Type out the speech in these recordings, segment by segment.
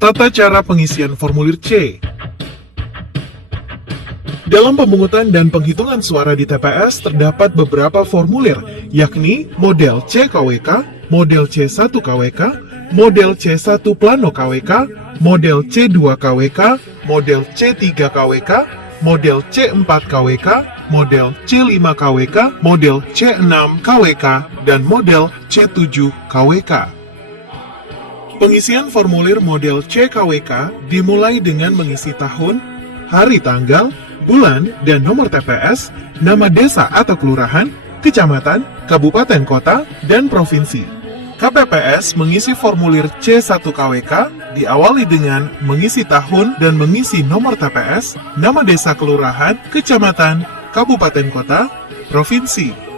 Tata cara pengisian formulir C. Dalam pemungutan dan penghitungan suara di TPS terdapat beberapa formulir, yakni model C-KWK, model C1-KWK, model C1 Plano KWK, model C2-KWK, model C3-KWK, model C4-KWK, model C5-KWK, model C6-KWK, dan model C7-KWK. Pengisian formulir model C-KWK dimulai dengan mengisi tahun, hari tanggal, bulan, dan nomor TPS, nama desa atau kelurahan, kecamatan, kabupaten kota, dan provinsi. KPPS mengisi formulir C1-KWK diawali dengan mengisi tahun dan mengisi nomor TPS, nama desa kelurahan, kecamatan, kabupaten kota, provinsi.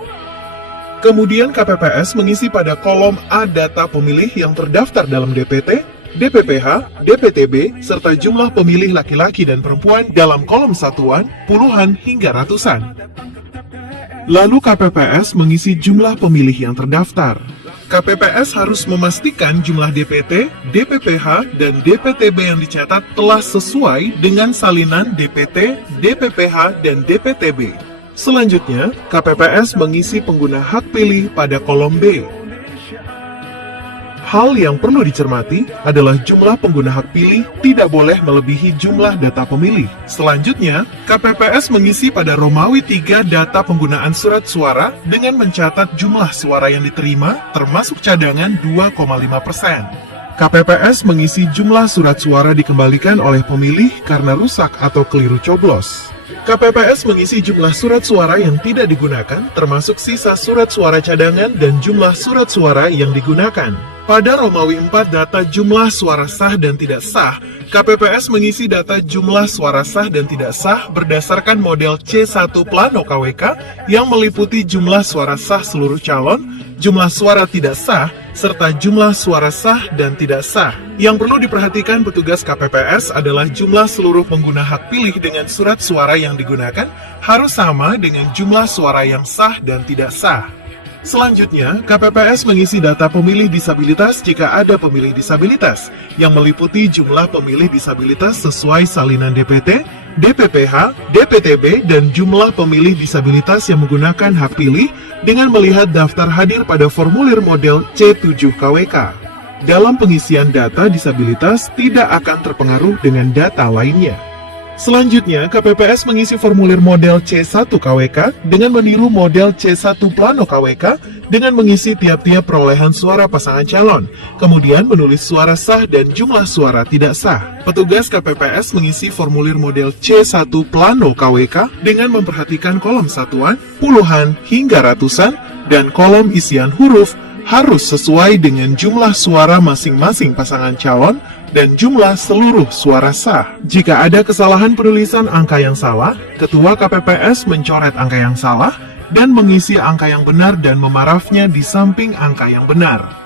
Kemudian KPPS mengisi pada kolom A data pemilih yang terdaftar dalam DPT, DPPH, DPTB, serta jumlah pemilih laki-laki dan perempuan dalam kolom satuan, puluhan hingga ratusan. Lalu KPPS mengisi jumlah pemilih yang terdaftar. KPPS harus memastikan jumlah DPT, DPPH, dan DPTB yang dicatat telah sesuai dengan salinan DPT, DPPH, dan DPTB. Selanjutnya, KPPS mengisi pengguna hak pilih pada kolom B. Hal yang perlu dicermati adalah jumlah pengguna hak pilih tidak boleh melebihi jumlah data pemilih. Selanjutnya, KPPS mengisi pada Romawi 3 data penggunaan surat suara dengan mencatat jumlah suara yang diterima termasuk cadangan 2,5%. KPPS mengisi jumlah surat suara dikembalikan oleh pemilih karena rusak atau keliru coblos. KPPS mengisi jumlah surat suara yang tidak digunakan, termasuk sisa surat suara cadangan dan jumlah surat suara yang digunakan. Pada Romawi 4 data jumlah suara sah dan tidak sah, KPPS mengisi data jumlah suara sah dan tidak sah berdasarkan model C1 Plano KWK yang meliputi jumlah suara sah seluruh calon, jumlah suara tidak sah, serta jumlah suara sah dan tidak sah. Yang perlu diperhatikan petugas KPPS adalah jumlah seluruh pengguna hak pilih dengan surat suara yang digunakan harus sama dengan jumlah suara yang sah dan tidak sah. Selanjutnya, KPPS mengisi data pemilih disabilitas jika ada pemilih disabilitas, yang meliputi jumlah pemilih disabilitas sesuai salinan DPT, DPPH, DPTB, dan jumlah pemilih disabilitas yang menggunakan hak pilih dengan melihat daftar hadir pada formulir model C7-KWK. Dalam pengisian data disabilitas tidak akan terpengaruh dengan data lainnya. Selanjutnya, KPPS mengisi formulir model C1-KWK dengan meniru model C1 Plano KWK dengan mengisi tiap-tiap perolehan suara pasangan calon, kemudian menulis suara sah dan jumlah suara tidak sah. Petugas KPPS mengisi formulir model C1 Plano KWK dengan memperhatikan kolom satuan, puluhan hingga ratusan, dan kolom isian huruf harus sesuai dengan jumlah suara masing-masing pasangan calon dan jumlah seluruh suara sah. Jika ada kesalahan penulisan angka yang salah, Ketua KPPS mencoret angka yang salah dan mengisi angka yang benar dan memarafnya di samping angka yang benar.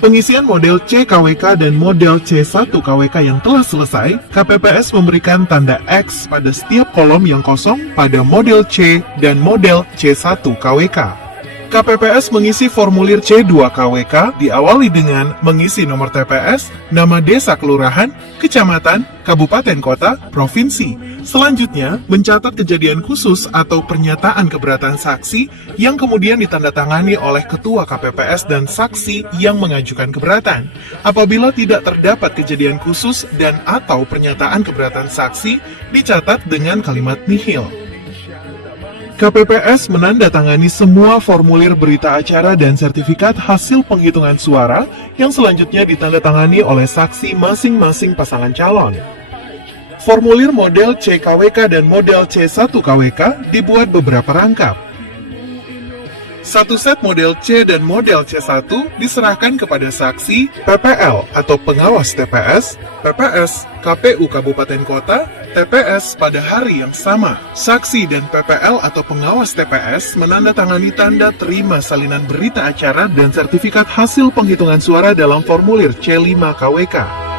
Pengisian model C-KWK dan model C1-KWK yang telah selesai, KPPS memberikan tanda X pada setiap kolom yang kosong pada model C dan model C1-KWK. KPPS mengisi formulir C2-KWK diawali dengan mengisi nomor TPS, nama desa kelurahan, kecamatan, kabupaten kota, provinsi. Selanjutnya, mencatat kejadian khusus atau pernyataan keberatan saksi yang kemudian ditandatangani oleh Ketua KPPS dan saksi yang mengajukan keberatan. Apabila tidak terdapat kejadian khusus dan atau pernyataan keberatan saksi, dicatat dengan kalimat nihil. KPPS menandatangani semua formulir berita acara dan sertifikat hasil penghitungan suara yang selanjutnya ditandatangani oleh saksi masing-masing pasangan calon. Formulir model C-KWK dan model C1-KWK dibuat beberapa rangkap. Satu set model C dan model C1 diserahkan kepada saksi, PPL atau pengawas TPS, PPS, KPU Kabupaten Kota, TPS pada hari yang sama. Saksi dan PPL atau pengawas TPS menandatangani tanda terima salinan berita acara dan sertifikat hasil penghitungan suara dalam formulir C5-KWK.